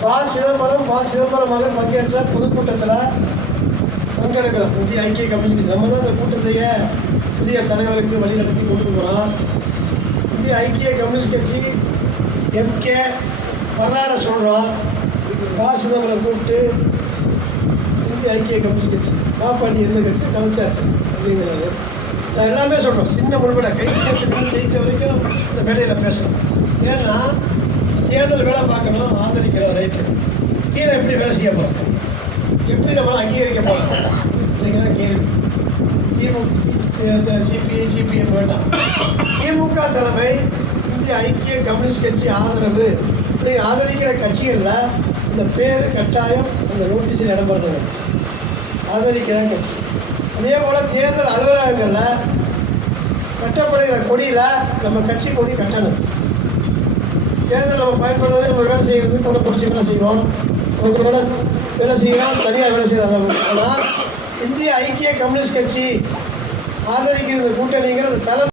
சிதம்பரம் மகன் பங்கேற்ற பொதுக்கூட்டத்தில் பங்கெடுக்கிறோம். இந்திய ஐக்கிய கம்யூனிஸ்ட் நம்ம தான் இந்த கூட்டத்தையே புதிய தலைவருக்கு வழிநடத்தி கொண்டு போகிறோம். இந்திய ஐக்கிய கம்யூனிஸ்ட் கட்சி எம்கே வரலாறு சொல்கிறோம். சிதம்பரம் கூப்பிட்டு இந்திய ஐக்கிய கம்யூனிஸ்ட் கட்சி காப்பாற்றி இருந்த கட்சி கலைச்சாச்சு அப்படிங்கிறாரு. நான் எல்லாமே சொல்கிறோம். சின்ன முன்பட கைப்பற்றி ஜெயித்த வரைக்கும் இந்த மேடையில் பேசணும். ஏன்னா தேர்தல் வேலை பார்க்கணும், ஆதரிக்கிற ரைட்டு கீழே எப்படி வேலை செய்ய போகிறோம், எப்படி நம்மளை அங்கீகரிக்க போகிறோம் அப்படிங்கிற கேள்வி. சிபிஎம் வேண்டாம். திமுக தலைமை இந்திய ஐக்கிய கம்யூனிஸ்ட் கட்சி ஆதரவு இப்படி ஆதரிக்கிற கட்சிகளில் இந்த பேர் கட்டாயம் அந்த நோட்டீஸில் இடம்பெறணும். ஆதரிக்கிற கட்சி. அதே போல் தேர்தல் அலுவலகங்களில் கட்டப்படுகிற கொடியில் நம்ம கட்சி கொடி கட்டணும். தேர்தல் நம்ம பயன்படுறது நம்ம வேலை செய்கிறது கூட குறிச்சி வேலை செய்வோம், கூட வேலை செய்கிறோம், தனியாக வேலை செய்கிறோம். ஆனால் இந்திய ஐக்கிய கம்யூனிஸ்ட் கட்சி ஆதரிக்கிற இந்த கூட்டணிங்கிற அந்த தலை